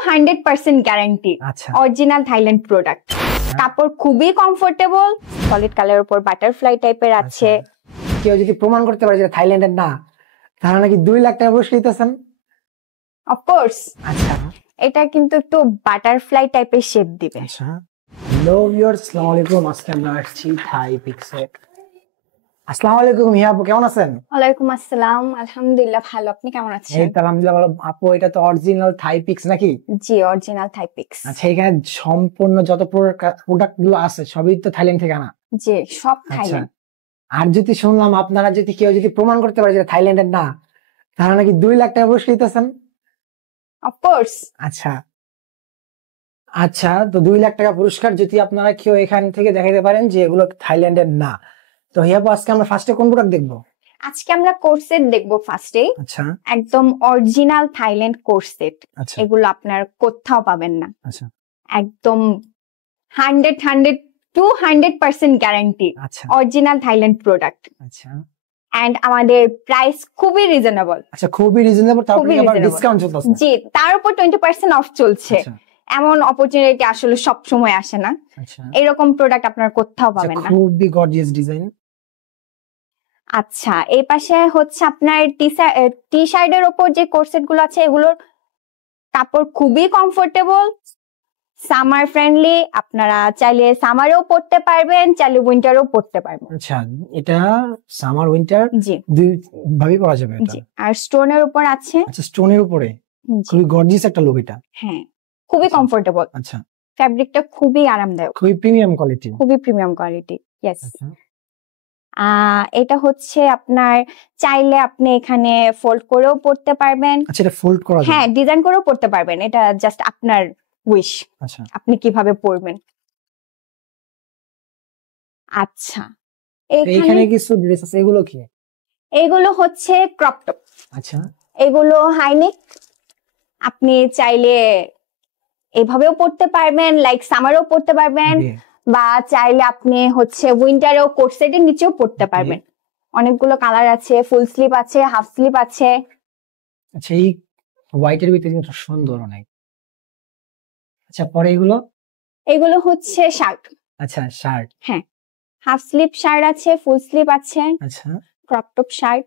200% guarantee. আচ্ছা, original Thailand product. কাপড় খুবই কমফোর্টেবল, সলিড কালারের উপর বাটারফ্লাই টাইপের আছে। কেউ যদি প্রমাণ করতে পারে যে থাইল্যান্ডের না, তাহলে নাকি 2 লাখ টাকা পুরস্কার দিতেছেন? অফকোর্স। আচ্ছা, এটা কিন্তু একটু বাটারফ্লাই টাইপের শেপ দিবে। আচ্ছা। হ্যালো ভিউয়ার্স, আসসালামু আলাইকুম। আজকে আমরা আসছি থাই পিক্সে। আসসালামু আলাইকুম হিয়া আপু, কেমন আছেন? ওয়ালাইকুম আসসালাম, আলহামদুলিল্লাহ ভালো। আপনি কেমন আছেন? এই তো আলহামদুলিল্লাহ ভালো। আপু, এটা তো অরিজিনাল থাই পিক্স নাকি? জি, অরিজিনাল থাই পিক্স। আচ্ছা, এখানে সম্পূর্ণ যত প্রোডাক্ট গুলো আছে সবই তো থাইল্যান্ড থেকে আনা? জি, সব আচ্ছা। থাইল্যান্ড। আর যদি শুনলাম আপনারা যদি কেউ যদি প্রমাণ করতে পারে যে থাইল্যান্ডের না, তাহলে নাকি 2 লাখ টাকা পুরস্কার দিতেছেন? অফকোর্স। আচ্ছা, আচ্ছা। তো 2 লাখ টাকা পুরস্কার যদি আপনারা কেউ এখান থেকে দেখাতে পারেন যে এগুলো থাইল্যান্ডের না। তো হিয়া আপু, আজকে আমরা ফার্স্টে কোন প্রোডাক্ট দেখবো? আজকে আমরা কোর্সেট দেখবো ফার্স্টে। আচ্ছা, একদম অরিজিনাল থাইল্যান্ড কোর্সেট। আচ্ছা, এগুলো আপনার কোথাও পাবেন না। আচ্ছা, একদম 200% গ্যারান্টি। আচ্ছা, অরিজিনাল থাইল্যান্ড প্রোডাক্ট। আচ্ছা, এন্ড আমাদের প্রাইস খুবই রিজনেবল। আচ্ছা। খুবই রিজনেবল, তারপরে আবার ডিসকাউন্ট চলতেছে। জি, তার উপর 20% অফ চলছে। আচ্ছা, এমন অপরচুনিটি আসলে সব সময় আসে না। আচ্ছা, এরকম প্রোডাক্ট আপনার কোথাও পাবেন না। খুবই গর্জিয়াস ডিজাইন। আচ্ছা, এই পাশে হচ্ছে আপনার টি শার্টের উপর যে কোর্সেট গুলো আছে, এগুলোর কাপড় খুবই কমফোর্টেবল, সামার ফ্রেন্ডলি। আপনারা চাইলে সামারেও পরতে পারবেন, চাইলে উইন্টারেও পরতে পারবেন। আচ্ছা, এটা সামার উইন্টার জি, দুই ভাবে পরা যাবে এটা। জি। আর স্টোনের উপর আছে। আচ্ছা, স্টোনের উপরে জি, খুবই গর্জিয়াস একটা লুক এটা। হ্যাঁ, খুবই কমফোর্টেবল। আচ্ছা, ফ্যাব্রিকটা খুবই আরামদায়ক, খুবই প্রিমিয়াম কোয়ালিটি। খুবই প্রিমিয়াম কোয়ালিটি। ইয়েস। আচ্ছা, এটা হচ্ছে আপনার চাইলে আপনি এখানে ফোল্ড করেও পরতে পারবেন। আচ্ছা, এটা ফোল্ড করা যাবে? হ্যাঁ, ডিজাইন করেও পরতে পারবেন। এটা জাস্ট আপনার উইশ, আচ্ছা, আপনি কিভাবে পরবেন। আচ্ছা, এখানে কিছু ড্রেস আছে, এগুলো কি? এগুলো হচ্ছে ক্রপ টপ। আচ্ছা, এগুলো হাইনেক। আপনি চাইলে এভাবেও পরতে পারবেন, লাইক সামারেও পরতে পারবেন, বা চাইলে আপনি হচ্ছে উইন্টারেও কোর্সেটের নিচেও পরতে পারবেন। অনেকগুলো কালার আছে, ফুল স্লিভ আছে, হাফ স্লিভ আছে। আচ্ছা, এই হোয়াইটের ভিতরে কিন্তু সুন্দর অনেক। আচ্ছা, পরে এগুলো হচ্ছে শার্ট। আচ্ছা, শার্ট। হ্যাঁ, হাফ স্লিভ শার্ট আছে, ফুল স্লিভ আছে, আচ্ছা। Crop top shirt.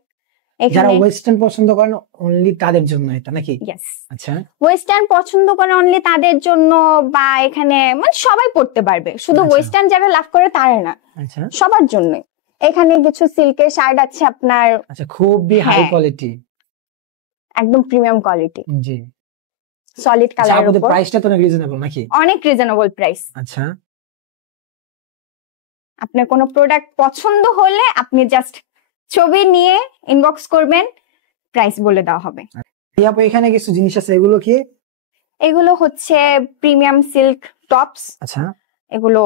যারা ওয়েস্টার্ন পছন্দ করেন অনলি তাদের জন্য এটা নাকি? ইয়েস। আচ্ছা, ওয়েস্টার্ন পছন্দ করে অনলি তাদের জন্য, বা এখানে মানে সবাই পড়তে পারবে, শুধু ওয়েস্টার্ন যারা লাভ করে তারা না, আচ্ছা, সবার জন্য। এখানে কিছু সিল্কের শার্ট আছে আপনার। আচ্ছা, খুবই হাই কোয়ালিটি, একদম প্রিমিয়াম কোয়ালিটি। জি, সলিড কালারের উপর। প্রাইসটা তো অনেক রিজনেবল নাকি? অনেক রিজনেবল প্রাইস। আচ্ছা, আপনার কোনো প্রোডাক্ট পছন্দ হলে আপনি জাস্ট ছবি নিয়ে ইনবক্স করবেন, প্রাইস বলে দেওয়া হবে। এখানে কিছু জিনিস আছে, এগুলো কি? এগুলো হচ্ছে প্রিমিয়াম সিল্ক টপস। আচ্ছা, এগুলো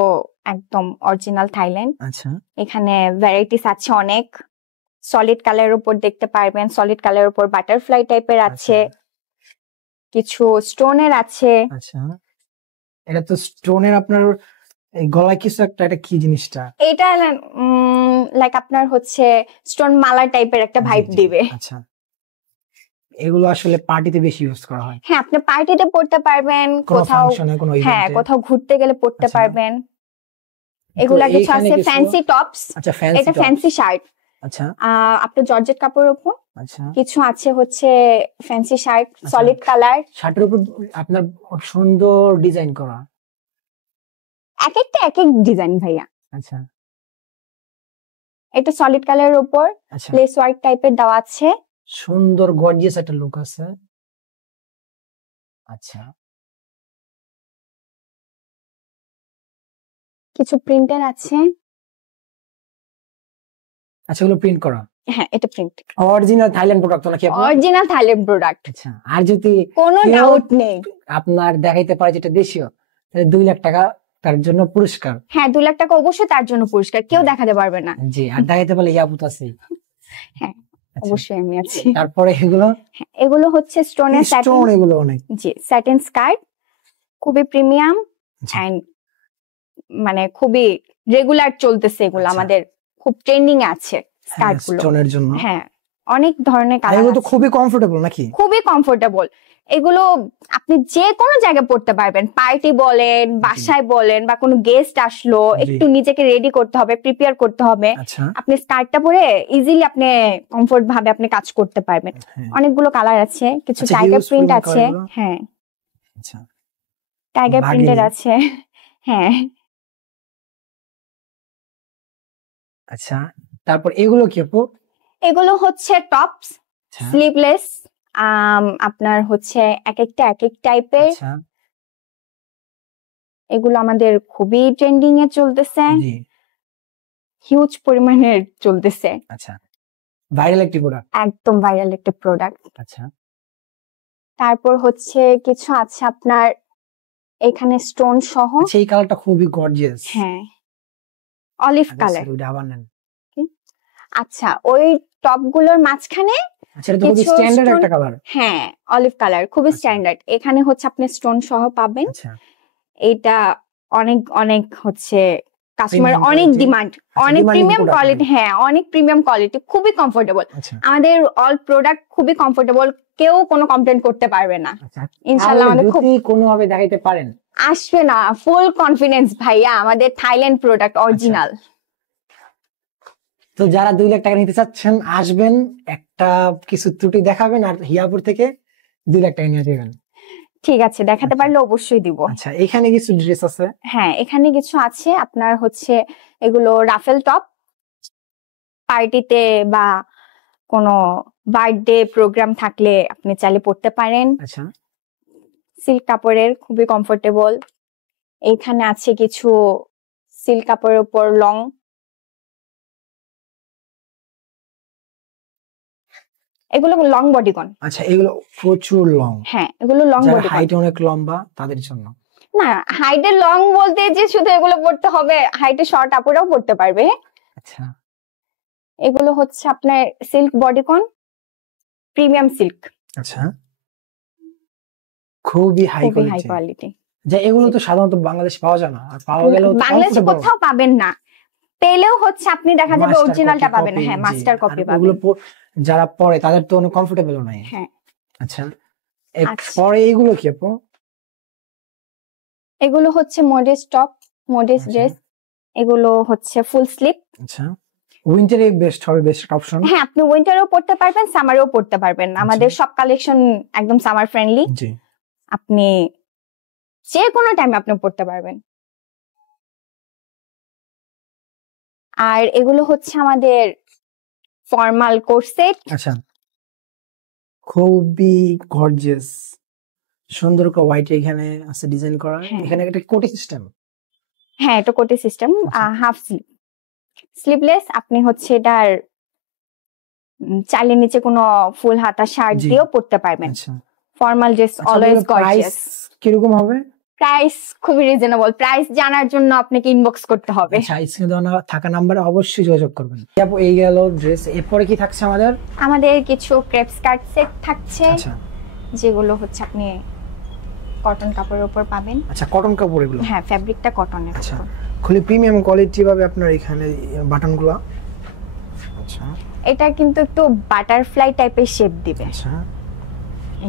একদম অরিজিনাল থাইল্যান্ড। আচ্ছা, এখানে ভ্যারাইটিস আছে অনেক। সলিড কালারের উপর দেখতে পারবেন, সলিড কালারের উপর বাটারফ্লাই টাইপের আছে, কিছু স্টোনের আছে। আচ্ছা, এটা তো স্টোনের। আপনার এই গলায় কিছু একটা, এটা কি জিনিসটা? এটা লাইক আপনার হচ্ছে স্টোন মালা টাইপের একটা ভাইব দিবে। আচ্ছা, এগুলো আসলে পার্টিতে বেশি ইউজ করা হয়। হ্যাঁ, আপনি পার্টিতে পড়তে পারবেন, কোথাও হ্যাঁ কোথাও ঘুরতে গেলে পড়তে পারবেন। এগুলা কিছু আছে ফ্যান্সি টপস। আচ্ছা, এটা ফ্যান্সি শার্ট। আচ্ছা, আপনার জর্জেট কাপড়ের উপর। আচ্ছা, কিছু আছে হচ্ছে ফ্যান্সি শার্ট, সলিড কালার। শার্টের উপর আপনার সুন্দর ডিজাইন করা, এক একটা এক এক ডিজাইন ভাইয়া। আচ্ছা, এটা সলিড কালারের উপর লেস ওয়ার্ক টাইপের দেওয়া আছে, সুন্দর গর্জিয়াস একটা লুক আছে। আচ্ছা, কিছু প্রিন্টার আছে। আচ্ছা, এগুলো প্রিন্ট করা? হ্যাঁ, এটা প্রিন্ট। অরিজিনাল থাইল্যান্ড প্রোডাক্ট নাকি? Original Thailand product. আচ্ছা, আর যদি কোনো ডাউট নেই আপনার দেখাইতে পারে যেটা দেশীয়, তাহলে 2 লাখ টাকা তার জন্য পুরস্কার। হ্যাঁ, 2 লাখ টাকা অবশ্যই তার জন্য পুরস্কার, কেউ দেখাতে পারবে না। জি, আর দেখাইতে পারলে ইয়াবুত আছে। হ্যাঁ, অবশ্যই আমি আছি। তারপরে এগুলো হচ্ছে স্টোনের স্টোন, এগুলো অনেক। জি, স্যাটিন স্কার্ট, খুবই প্রিমিয়াম এন্ড মানে খুবই রেগুলার চলতেছে এগুলো, আমাদের খুব ট্রেন্ডিং আছে স্কার্ট গুলো। স্টোনের জন্য হ্যাঁ, অনেক ধরনের কালার এগুলো তো খুবই কমফোর্টেবল নাকি? খুবই কমফোর্টেবল। এগুলো আপনি যে কোনো জায়গায় পড়তে পারবেন, পার্টি বলেন, বাসায় বলেন, বা কোনো গেস্ট আসলো, একটু নিজেকে রেডি করতে হবে, প্রিপেয়ার করতে হবে, আচ্ছা আপনি স্কার্টটা পরে ইজিলি আপনি কমফোর্ট ভাবে আপনি কাজ করতে পারবেন। অনেকগুলো কালার আছে, কিছু টাইগার প্রিন্ট আছে। হ্যাঁ আচ্ছা টাইগার প্রিন্টের আছে। হ্যাঁ আচ্ছা তারপর এগুলো কি আপু? এগুলো হচ্ছে টপস, স্লিভলেস, আপনার হচ্ছে এক একটা এক এক টাইপের। এগুলো আমাদের খুবই ট্রেন্ডিং এ চলতেছে, হিউজ পরিমাণের চলতেছে। আচ্ছা ভাইরাল একটি প্রোডাক্ট, একদম ভাইরাল একটা প্রোডাক্ট। আচ্ছা তারপর হচ্ছে কিছু আছে আপনার এখানে স্টোন সহ। সেই কালারটা খুবই গর্জিয়াস। হ্যাঁ অলিভ কালার। আচ্ছা ওই টপ গুলোর মাঝখানে স্ট্যান্ডার্ড একটা কালার। হ্যাঁ অলিভ কালার খুবই স্ট্যান্ডার্ড। এখানে হচ্ছে আপনি স্টোন সহ পাবেন। এটা অনেক অনেক হচ্ছে কাস্টমার অনেক ডিমান্ড, অনেক প্রিমিয়াম কোয়ালিটি। হ্যাঁ অনেক প্রিমিয়াম কোয়ালিটি, খুবই কমফোর্টেবল। আমাদের অল প্রোডাক্ট খুবই কমফোর্টেবল, কেউ কোনো কমপ্লেইন করতে পারবে না ইনশাআল্লাহ। আমাদের খুব কোনোভাবে দেখাইতে পারেন আসবে না, ফুল কনফিডেন্স ভাইয়া, আমাদের থাইল্যান্ড প্রোডাক্ট অরিজিনাল। তো যারা 2 লাখ টাকা নিতে চাচ্ছেন আসবেন, একটা কিছু ত্রুটি দেখাবেন আর হিয়াপুর থেকে 2 লাখ টাকা নিয়ে যাবেন। ঠিক আছে, দেখাতে পারলে অবশ্যই দিব। আচ্ছা এখানে কিছু ড্রেস আছে। হ্যাঁ এখানে কিছু আছে আপনার হচ্ছে এগুলো রাফেল টপ, পার্টিতে বা কোনো বার্থডে প্রোগ্রাম থাকলে আপনি চাইলে পড়তে পারেন। আচ্ছা সিল্ক কাপড়ের, খুবই কমফোর্টেবল। এইখানে আছে কিছু সিল্ক কাপড়ের উপর লং, এগুলো লং বডিকন। আচ্ছা এগুলো প্রচুর লং। হ্যাঁ এগুলো লং বডিকন, হাইট অনেক লম্বা তাদের জন্য। না হাইটের লং বলতে যে শুধু এগুলো পড়তে হবে, হাইটে শর্ট আপুরাও পড়তে পারবে। আচ্ছা এগুলো হচ্ছে আপনার সিল্ক বডিকন, প্রিমিয়াম সিল্ক। আচ্ছা খুবই হাই কোয়ালিটি। যে এগুলো তো সাধারণত বাংলাদেশে পাওয়া যায় না, আর পাওয়া গেলেও বাংলাদেশে কোথাও পাবেন না। পেলেও হচ্ছে আপনি দেখা যাবে অরিজিনালটা পাবেন না। হ্যাঁ মাস্টার কপি পাবেন। এগুলো যারা পরে তাদের তো অনেক কমফোর্টেবল নয়। হ্যাঁ আচ্ছা পরে এইগুলো কি আপু? এগুলো হচ্ছে মডেস্ট টপ, মডেস্ট ড্রেস। এগুলো হচ্ছে ফুল স্লিভ। আচ্ছা উইন্টারে বেস্ট হবে, বেস্ট অপশন। হ্যাঁ আপনি উইন্টারেও পড়তে পারবেন, সামারেও পড়তে পারবেন। আমাদের সব কালেকশন একদম সামার ফ্রেন্ডলি। জি আপনি যে কোনো টাইমে আপনি পড়তে পারবেন। আর এগুলো হচ্ছে আমাদের ফর্মাল কোট সেট। আচ্ছা খুবই গর্জিয়াস, সুন্দর করে হোয়াইট এখানে আছে ডিজাইন করা। এখানে একটা কোটি সিস্টেম। হ্যাঁ এটা কোটি সিস্টেম, হাফ স্লিভ, স্লিভলেস। আপনি হচ্ছে এটার চাইলে নিচে কোনো ফুল হাতা শার্ট দিয়েও পরতে পারবেন। Formal dress always gorgeous. কিরকম হবে প্রাইস? খুবই রিজনেবল। প্রাইস জানার জন্য আপনাকে ইনবক্স করতে হবে। আচ্ছা স্ক্রিনে দেওয়া থাকা নম্বরে অবশ্যই যোগাযোগ করবেন। আপু এই গেল ড্রেস, এরপরে কি থাকছে আমাদের? আমাদের কিছু ক্রেপ স্কার্ট সেট থাকছে, যেগুলো হচ্ছে আপনি কটন কাপড়ের উপর পাবেন। আচ্ছা কটন কাপড় এগুলো? হ্যাঁ ফ্যাব্রিকটা কটনের। আচ্ছা খুবই প্রিমিয়াম কোয়ালিটি পাবে আপনার এখানে বাটনগুলো। আচ্ছা এটা কিন্তু একটু বাটারফ্লাই টাইপের শেপ দিবে। আচ্ছা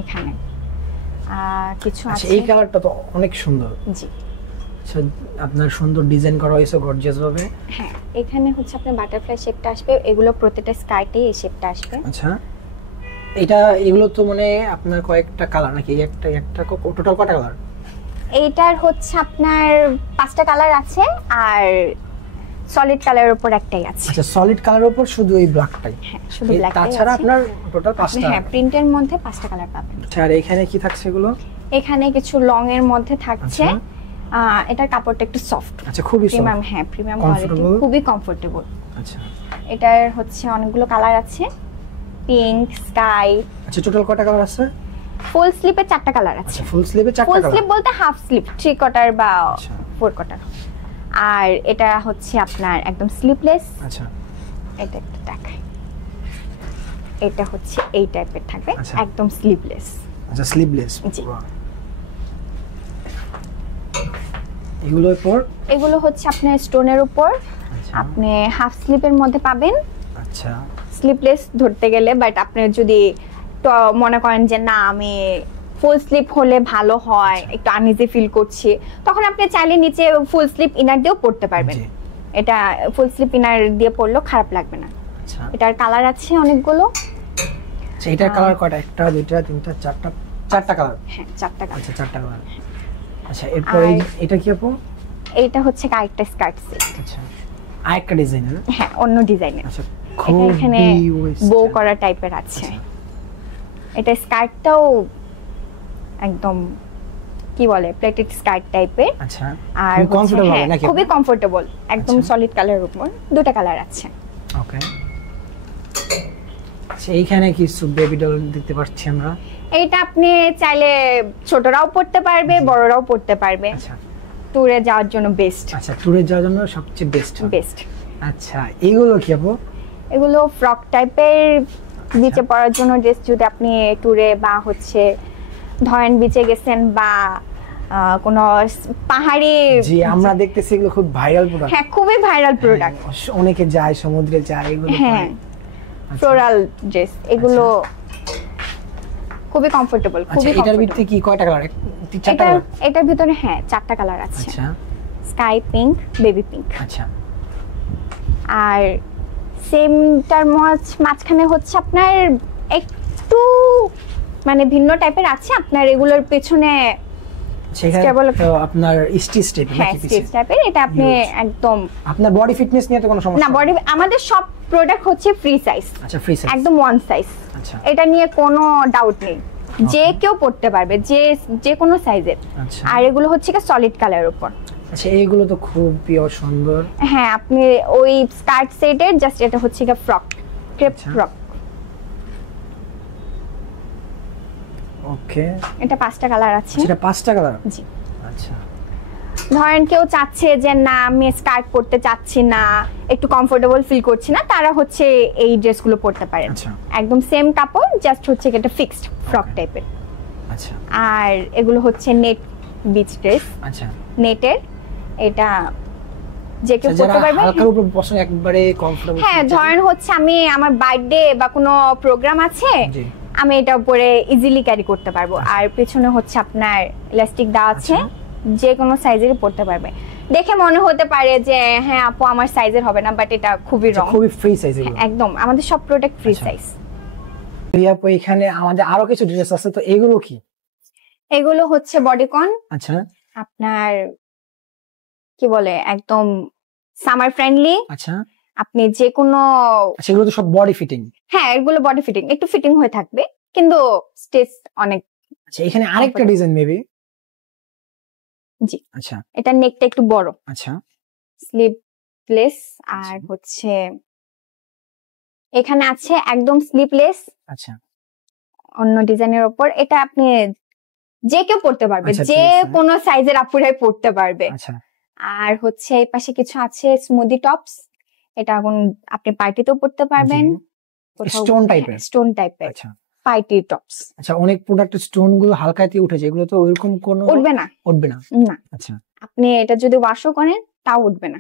এখানে কিছু আছে। এই কালারটা তো অনেক সুন্দর। জি আচ্ছা আপনার সুন্দর ডিজাইন করা হয়েছে গর্জিয়াস ভাবে। হ্যাঁ এখানে হচ্ছে আপনার বাটারফ্লাই শেপটা আসবে, এগুলো প্রত্যেকটা স্কার্টে এই শেপটা আসবে। আচ্ছা এগুলো তো মানে আপনার কয়েকটা কালার নাকি? একটা টোটাল কয়টা কালার? এইটার হচ্ছে আপনার 5টা কালার আছে, আর সলিড কালারের উপর একটাই আছে। আচ্ছা সলিড কালারের উপর শুধু এই ব্ল্যাকটাই? হ্যাঁ শুধু ব্ল্যাক। তাছাড়া আপনার টোটাল 5টা? হ্যাঁ প্রিন্টের মধ্যে 5টা কালার পাবেন। আচ্ছা আর এখানে কি থাকছে এগুলো? এখানে কিছু লং এর মধ্যে থাকছে। এটার কাপড়টা একটু সফট। আচ্ছা খুবই প্রিমিয়াম। হ্যাঁ প্রিমিয়াম কোয়ালিটি, খুবই কমফোর্টেবল। আচ্ছা এটার হচ্ছে অনেকগুলো কালার আছে, পিঙ্ক, স্কাই। আচ্ছা টোটাল কয়টা কালার আছে? ফুল স্লিপে 4টা কালার আছে। আচ্ছা ফুল স্লিপে 4টা কালার? ফুল স্লিপ বলতে হাফ স্লিপ, 3 কোয়ার্টার বা 4 কোয়ার্টার। আর এটা হচ্ছে আপনার একদম স্লিপলেস। আচ্ছা এটা একটু দেখাই, এটা হচ্ছে এই টাইপের থাকবে, একদম স্লিভলেস। আচ্ছা স্লিভলেস। জি এগুলো হচ্ছে আপনার স্টোনের উপর। আপনি হাফ স্লিপের মধ্যে পাবেন। আচ্ছা স্লিপলেস ধরতে গেলে, বাট আপনি যদি মনে করেন যে না আমি ফুল স্লিপ হলে ভালো হয়, একটু আনইজি ফিল করছি, তখন আপনি চাইলে নিচে ফুল স্লিপ ইনার দিয়েও পড়তে পারবেন। এটা ফুল স্লিপ ইনার দিয়ে পরলেও খারাপ লাগবে না। আচ্ছা, এটার কালার আছে অনেকগুলো। এটার কালার কয়টা? একটা, দুইটা, তিনটা, চারটা কালার। হ্যাঁ, চারটা কালার। আচ্ছা, চারটা কালার। আচ্ছা, এরপর এটা কি আপু? এইটা হচ্ছে আরেকটা স্কার্ট সেট। আচ্ছা, আরেকটা ডিজাইন। হ্যাঁ, অন্য ডিজাইনের। আচ্ছা, এটা এখানে বো করা টাইপের আছে। এটা স্কার্টটাও একদম কি বলে প্লেটেড স্কার্ট টাইপের। আচ্ছা, আর কমফোর্টেবল হবে নাকি? খুবই কমফোর্টেবল, একদম সলিড কালারের উপর, দুটো কালার আছে। ওকে। আচ্ছা, এইখানে কিছু বেবি ডল দেখতে পাচ্ছি আমরা। এইটা আপনি চাইলে ছোটরাও পড়তে পারবে, বড়রাও পড়তে পারবে। আচ্ছা, ট্যুরে যাওয়ার জন্য বেস্ট। আচ্ছা, ট্যুরে যাওয়ার জন্য সবচেয়ে বেস্ট। আচ্ছা, এইগুলো কি আপু? এগুলো ফ্রক টাইপের, বিচে পরার জন্য ড্রেস। যদি আপনি ট্যুরে বা হচ্ছে ধরেন বিচে গেছেন বা কোনো পাহাড়ি, জি, আমরা দেখতেছি এগুলো খুব ভাইরাল প্রোডাক্ট। হ্যাঁ, খুবই ভাইরাল প্রোডাক্ট। অনেকে যায়, সমুদ্রে যায় এগুলো। হ্যাঁ, ফ্লোরাল ড্রেস এগুলো খুবই কমফোর্টেবল, খুবই। এটার ভিতরে কি কয়টা কালার? চারটা কালার। এটার ভিতরে হ্যাঁ চারটা কালার আছে। আচ্ছা, স্কাই পিঙ্ক, বেবি পিঙ্ক। আচ্ছা, আর সেমটার মাঝখানে হচ্ছে আপনার একটু মানে ভিন্ন টাইপের আছে। আপনার এগুলোর পেছনে আপনার স্টিচ টাইপের হ্যাঁ, স্টিচ টাইপের। এটা আপনি একদম আপনার বডি ফিটনেস নিয়ে তো কোনো সমস্যা না। বডি আমাদের সব প্রোডাক্ট হচ্ছে ফ্রি সাইজ। আচ্ছা, ফ্রি সাইজ, একদম ওয়ান সাইজ। আচ্ছা, এটা নিয়ে কোনো ডাউট নেই, যে কেউ পড়তে পারবে, যে কোনো সাইজের। আচ্ছা, আর এগুলো হচ্ছে কি সলিড কালারের উপর। আচ্ছা, এইগুলো তো খুবই সুন্দর। হ্যাঁ, আপনি ওই স্কার্ট সেটের জাস্ট এটা হচ্ছে কি ফ্রক, ক্রেপ ফ্রক। ওকে, এটা পাঁচটা কালার আছে। এটা পাঁচটা কালার? জি। আচ্ছা, ধরেন কেউ চাচ্ছে যে না আমি স্কার্ট পরতে চাচ্ছি না, একটু কমফোর্টেবল ফিল করছি না, তারা হচ্ছে এই ড্রেসগুলো পরতে পারেন। আচ্ছা, একদম সেম কাপড়, জাস্ট হচ্ছে এটা ফিক্সড ফ্রক টাইপের। আচ্ছা, আর এগুলো হচ্ছে নেট বিচ ড্রেস। আচ্ছা, নেটের। এটা যে কেউ পরতে পারবে। হালকার উপর বসে একবারে কমফোর্টেবল। হ্যাঁ, ধরেন হচ্ছে আমি আমার বার্থডে বা কোনো প্রোগ্রাম আছে, জি, আমি এটা পরে ইজিলি ক্যারি করতে পারবো। আর পেছনে হচ্ছে আপনার ইলাস্টিক দেওয়া আছে, যে কোনো সাইজেরই পরতে পারবে। দেখে মনে হতে পারে যে হ্যাঁ আপু আমার সাইজের হবে না, বাট এটা খুবই রং, খুবই ফ্রি সাইজ এগুলো। একদম আমাদের সব প্রোডাক্ট ফ্রি সাইজ। আপু এখানে আমাদের আরো কিছু ড্রেস আছে, তো এগুলো কি? এগুলো হচ্ছে বডিকন। আচ্ছা, আপনার কি বলে একদম সামার ফ্রেন্ডলি। আচ্ছা, আপনি যে কোনো, আচ্ছা, এগুলো তো সব বডি ফিটিং? হ্যাঁ, এগুলো বডি ফিটিং, একটু ফিটিং হয়ে থাকবে কিন্তু স্টেজ অনেক। আচ্ছা, এখানে আরেকটা ডিজাইন মেবি। জি, আচ্ছা, এটা নেকটা একটু বড়। আচ্ছা, স্লিপলেস। আর হচ্ছে এখানে আছে একদম স্লিপলেস। আচ্ছা, অন্য ডিজাইনের উপর। এটা আপনি যে কেউ পড়তে পারবে, আচ্ছা, যে কোনো সাইজের আপুরাই পড়তে পারবে। আচ্ছা, আর হচ্ছে এই পাশে কিছু আছে স্মুদি টপস। এটা এখন আপনি পার্টিতেও পড়তে পারবেন। স্টোন টাইপের? স্টোন টাইপের, আচ্ছা, পার্টি টপস। আচ্ছা, অনেক প্রোডাক্টের স্টোন গুলো হালকাতে উঠেছে, এগুলো তো ওইরকম কোনো উঠবে না? উঠবে না? না। আচ্ছা, আপনি এটা যদি ওয়াশও করেন তাও উঠবে না।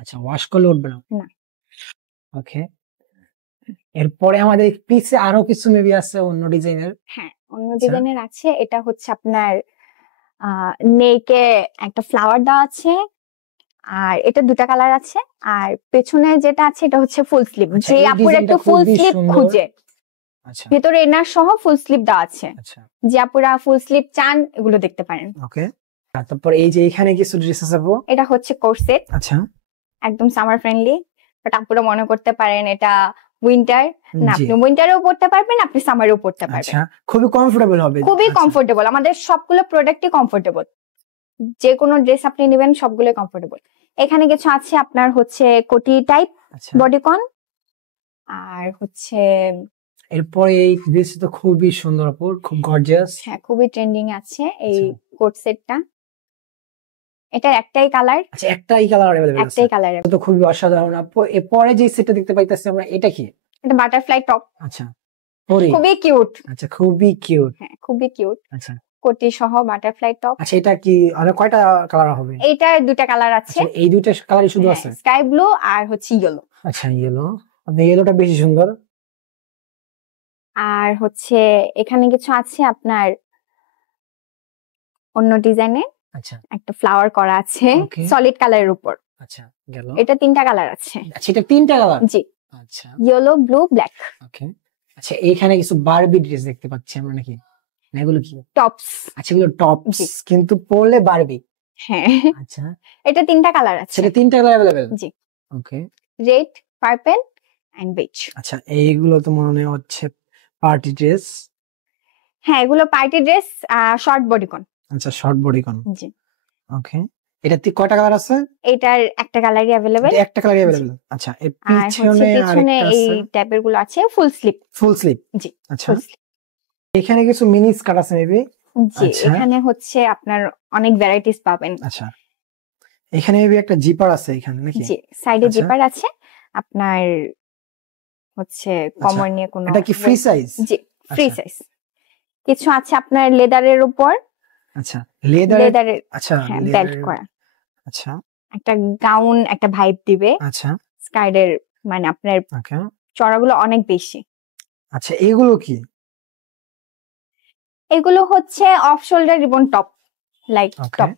আচ্ছা, ওয়াশ করলে উঠবে না? না। ওকে, এরপরে আমাদের পিছে আরো কিছু মেবি আছে অন্য ডিজাইনের। হ্যাঁ, অন্য ডিজাইনের আছে। এটা হচ্ছে আপনার নেকে একটা ফ্লাওয়ার দেওয়া আছে। আর এটা দুটা কালার আছে। আর পেছনে যেটা আছে এটা হচ্ছে ফুল স্লিভ। যে আপুর একটু ফুল স্লিভ খুঁজে, আচ্ছা, ভিতরে এনার সহ ফুল স্লিভ দেওয়া আছে। আচ্ছা, যে আপুরা ফুল স্লিভ চান এগুলো দেখতে পারেন। ওকে। তারপর এই যে এখানে কিছু ড্রেস আছে আপু। এটা হচ্ছে কোর্সেট। আচ্ছা, একদম সামার ফ্রেন্ডলি, বাট আপুরা মনে করতে পারেন এটা উইন্টার না। আপনি উইন্টারেও পড়তে পারবেন, আপনি সামারেও পড়তে পারবেন। আচ্ছা, খুবই কমফোর্টেবল হবে। খুবই কমফোর্টেবল, আমাদের সবগুলো প্রোডাক্টই কমফোর্টেবল। যে কোনো ড্রেস আপনি নেবেন সবগুলো কমফোর্টেবল। এখানে কিছু আছে আপনার হচ্ছে কোটি টাইপ বডিকন। আর হচ্ছে এরপরে এই ড্রেস তো খুবই সুন্দর আপু, খুব গর্জিয়াস। হ্যাঁ, খুবই ট্রেন্ডিং আছে এই কোট সেটটা। এটা একটাই কালার। আচ্ছা, একটাই কালার अवेलेबल আছে? একটাই কালার। তো খুবই অসাধারণ আপু। এরপরে যে সেটটা দেখতে পাইতেছি আমরা, এটা কি? এটা বাটারফ্লাই টপ। আচ্ছা, পরি। খুবই কিউট। আচ্ছা, খুবই কিউট। হ্যাঁ, খুবই কিউট। আচ্ছা, কোটি সহ বাটারফ্লাই টপ। আচ্ছা, এটা কি অনেক কয়টা কালার হবে? এইটার দুটা কালার আছে। এই দুইটা কালারই শুধু আছে? স্কাই ব্লু আর হচ্ছে ইয়েলো। আচ্ছা, ইয়েলো। আপনি ইয়েলোটা বেশি সুন্দর। আর হচ্ছে এখানে কিছু আছে আপনার অন্য ডিজাইনে, আচ্ছা একটা ফ্লাওয়ার করা আছে Okay. সলিড কালারের উপর। আচ্ছা গেল। এটা 3টা কালার আছে। আচ্ছা এটা 3টা কালার। জি, আচ্ছা ইয়েলো, ব্লু, ব্ল্যাক। ওকে। আচ্ছা এইখানে কিছু বারবি ড্রেস দেখতে পাচ্ছি আমরা নাকি? না এগুলো কি? টপস। আচ্ছা এগুলো টপস জি। কিন্তু পরলে বারবি। হ্যাঁ, আচ্ছা এটা 3টা কালার আছে। সেটা 3টা কালার अवेलेबल। জি, okay. Red, purple and beige. আচ্ছা এইগুলো তো মনে হচ্ছে পার্টি ড্রেস। হ্যাঁ, এগুলো পার্টি ড্রেস, শর্ট বডিকন। আচ্ছা শর্ট বডিকন। জি, ওকে। এটা কয়টা কালার আছে? এটার একটা কালারই अवेलेबल। এটা একটা কালারই अवेलेबल। আচ্ছা এর আর হচ্ছে পিছনে পিছনে আরেকটা এই আছে টাইপের গুলো আছে ফুল স্লিপ। Full sleeve. জি, আচ্ছা ফুল স্লিপ। এখানে কিছু মিনি স্কার্ট আছে মেবি। জি, আচ্ছা। এখানে হচ্ছে আপনার অনেক ভ্যারাইটিস পাবেন। আচ্ছা এখানে মেবি একটা জিপার আছে এখানে নাকি? জি, সাইডে আচ্ছা। জিপার আছে আপনার হচ্ছে কমর নিয়ে কোনো। এটা কি ফ্রি সাইজ? জি, ফ্রি আচ্ছা। সাইজ। কিছু আছে আপনার লেদারের উপর, আচ্ছা লেদার। লেদারের, আচ্ছা হ্যাঁ, leather বেল্ট এর- করা আচ্ছা একটা গাউন, একটা ভাইব দিবে। আচ্ছা স্কার্টের মানে আপনার ওকে। চড়াগুলো অনেক বেশি। আচ্ছা এগুলো কি? এগুলো হচ্ছে off shoulder ribbon top, like okay. Top.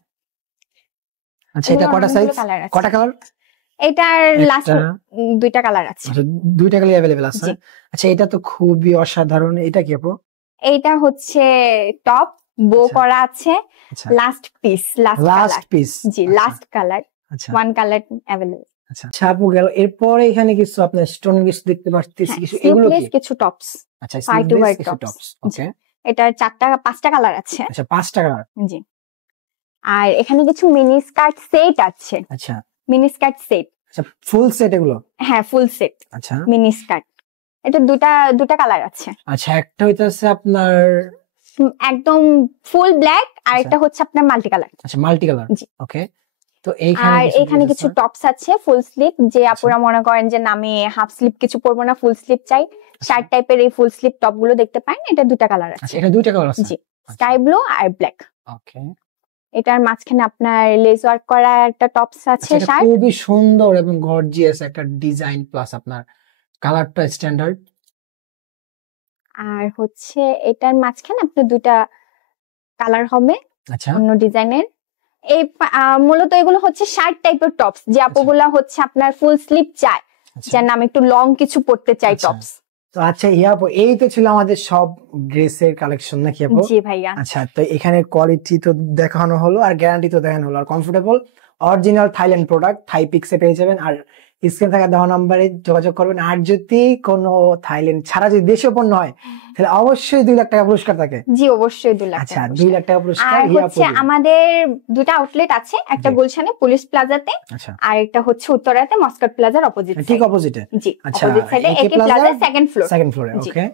আচ্ছা এটা কটা সাইজ? কটা কালার? এটার লাস্ট একটা, 2টা কালার আছে। আচ্ছা 2টা কালার अवेलेबल আছে। জি। আচ্ছা এটা তো খুবই অসাধারণ। এটা কি আপু? এইটা হচ্ছে টপ, বো আচ্ছা। করা আছে, আচ্ছা last piece, last last colour. Piece. জি, লাস্ট কালার, আচ্ছা 1 কালার अवेलेबल। আচ্ছা আচ্ছা আপু গেল। এরপরে এখানে কিছু আপনার স্টোন কিছু দেখতে পাচ্ছি হ্যাঁ, কিছু, এগুলো কি? স্লিভলেস কিছু টপস। আচ্ছা Part to স্লিভলেস part কিছু tops। টপস। ওকে। এটা 5টা কালার আছে। আচ্ছা 5টা কালার। জি, আর এখানে কিছু মিনি স্কার্ট সেট আছে। আচ্ছা মিনি স্কার্ট সেট, আচ্ছা ফুল সেট এগুলো? হ্যাঁ, ফুল সেট আচ্ছা মিনি স্কার্ট। এটা দুটা কালার আছে। আচ্ছা একটা হইতাছে আপনার একদম ফুল ব্ল্যাক, আর আচ্ছা। একটা হচ্ছে আপনার মাল্টি কালার। আচ্ছা মাল্টি কালার। জি। ওকে। তো এইখানে আর এখানে কিছু টপস আছে ফুল স্লিভ, যে আপুরা মনে করেন যে আমি হাফ স্লিভ কিছু পরবো না, ফুল স্লিভ চাই, শার্ট টাইপের এই ফুল স্লিভ টপ গুলো দেখতে পারেন। এটা 2টা কালার আছে। আচ্ছা এটা 2টা কালার আছে। জি, স্কাই ব্লু আর ব্ল্যাক। ওকে। এটার মাঝখানে আপনার লেস ওয়ার্ক করা একটা টপস আছে, এটা শার্ট। খুবই সুন্দর এবং গর্জিয়াস একটা ডিজাইন, প্লাস আপনার কালারটা স্ট্যান্ডার্ড। আর হচ্ছে এটার মাঝখানে আপনার 2টা কালার হবে আচ্ছা অন্য ডিজাইনের। এই মূলত এগুলো হচ্ছে শার্ট টাইপের টপস, যে আপুগুলা হচ্ছে আপনার ফুল স্লিভ চায়, আচ্ছা। যেন আমি একটু লং কিছু পরতে চাই আচ্ছা। টপস। তো আচ্ছা ইয়া আপু এই তো ছিল আমাদের সব ড্রেসের কালেকশন নাকি আপু? জি ভাইয়া। আচ্ছা তো এখানে কোয়ালিটি তো দেখানো হলো আর গ্যারান্টি তো দেখানো হলো, আর কমফোর্টেবল অরিজিনাল থাইল্যান্ড প্রোডাক্ট থাই পিক্সে পেয়ে যাবেন। আর স্ক্রিনে থাকা দেওয়া নাম্বারে যোগাযোগ করবেন। আর যদি কোনো থাইল্যান্ড ছাড়া যদি দেশীয় পণ্য হয় তাহলে অবশ্যই 2 লাখ টাকা পুরস্কার থাকে। জি, অবশ্যই 2 লাখ আচ্ছা টাকা 2 লাখ টাকা পুরস্কার আর হিয়া হচ্ছে আপুর। আমাদের 2টা আউটলেট আছে, একটা জি। গুলশানে পুলিশ প্লাজাতে, আচ্ছা আর একটা হচ্ছে উত্তরাতে মস্কট প্লাজার অপোজিট ঠিক অপোজিটে। জি, আচ্ছা অপোজিট সাইডে একে একে প্লাজার সেকেন্ড ফ্লোর। সেকেন্ড ফ্লোরে। জি। ওকে।